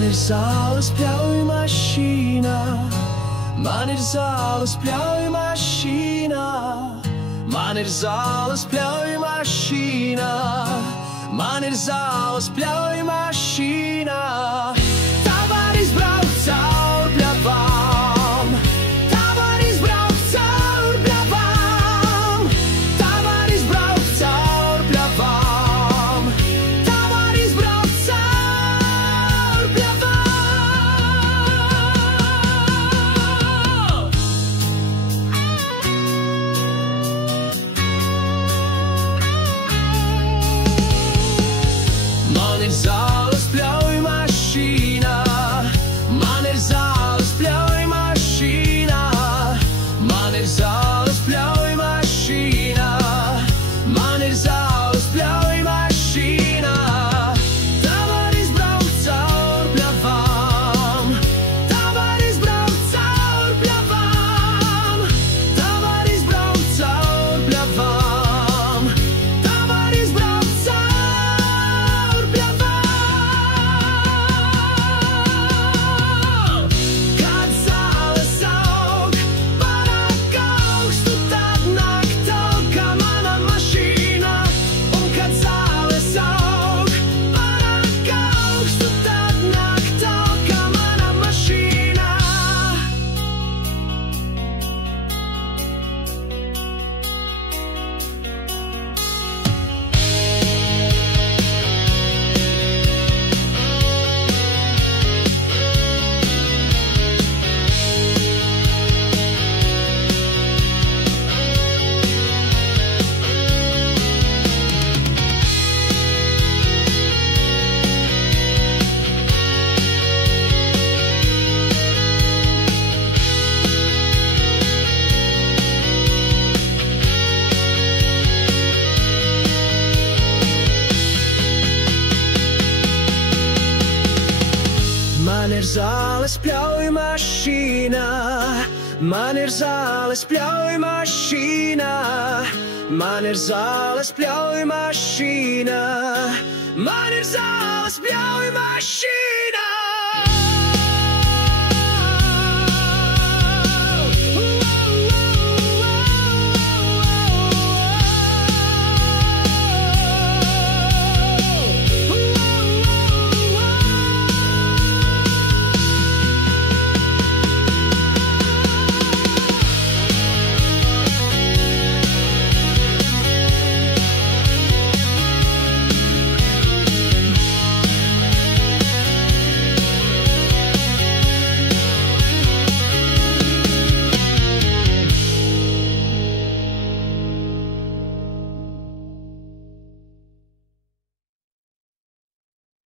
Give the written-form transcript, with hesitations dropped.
Man ir saules pļauju mašīnā, man ir saules pļauju mašīnā, man ir saules pļauju mašīnā, man ir saules pļauju mašīnā. Tā var izbraukt caur pļavām, tā var izbraukt caur pļavām, tā var izbraukt caur pļavām, tā var izbraukt caur pļavām. Man ir saules pļauju mašīnā, man ir saules pļauju mašīnā, man ir saules pļauju mašīnā, man ir saules pļauju mašīnā. Tā var izbraukt caur pļavām, tā var izbraukt caur pļavām, tā var izbraukt caur pļavām, tā var izbraukt caur pļavām. Kad saules aug pārāk augstu, tad nāk talkā mana mašīna. Un kad saules aug pārāk augstu, tad nāk talkā mana mašīna. Man ir zāles pļauju mašīnā, man ir zāles pļauju mašīnā, man ir zāles pļauju mašīnā, man ir zāles pļauju mašīnā.